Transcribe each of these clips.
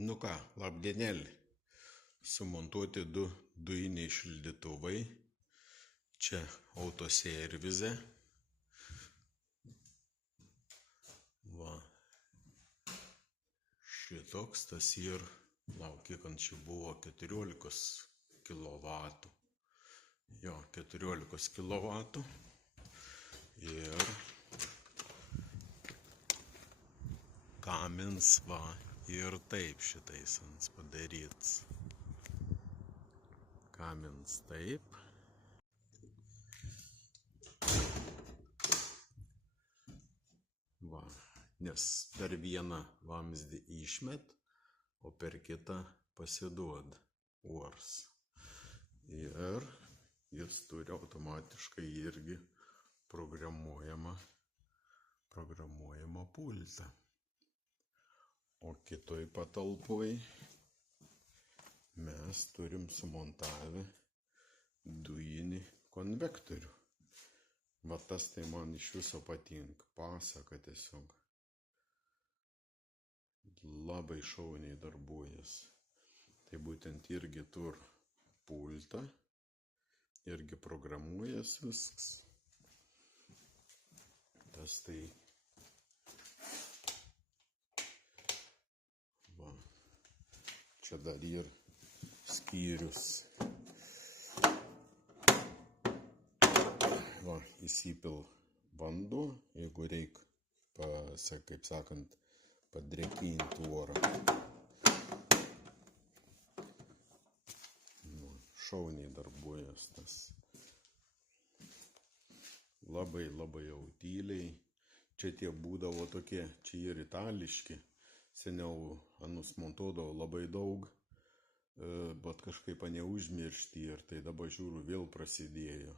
Nu ką, labdienėlį. Sumontuoti du dujiniai šildytuvai. Čia autoservize. Va. Šitoks tas ir, kiek anksčiau buvo 14 kW. Jo, 14 kW. Ir kamins, va, ir taip šitais ant padaryts. Kamins taip. Va, nes per vieną vamzdį išmet, o per kitą pasiduod ors. Ir jis turi automatiškai irgi programuojamą pultą. O kitoj patalpoj mes turim sumontavę dujinį konvektorių. Va tas tai man iš viso patinka, pasaka tiesiog. Labai šauniai darbuojas. Tai būtent irgi tur pultą, irgi programuojas viskas. Tas tai va, čia dar ir skyrius. Va, įsipil vanduo, jeigu reik, kaip sakant, padrėkinti orą. Šauniai darbuojas tas. Labai jau tyliai. Čia tie būdavo tokie, čia ir itališki. Seniau anus montuodavo labai daug, bet kažkaip neužmiršti ir tai dabar žiūriu vėl prasidėjo.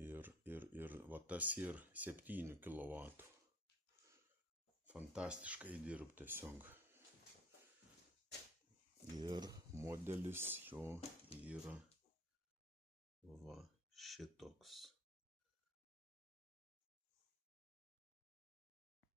Ir va tas ir 7 kW. Fantastiškai dirb tiesiog. Ir modelis jo yra va šitoks.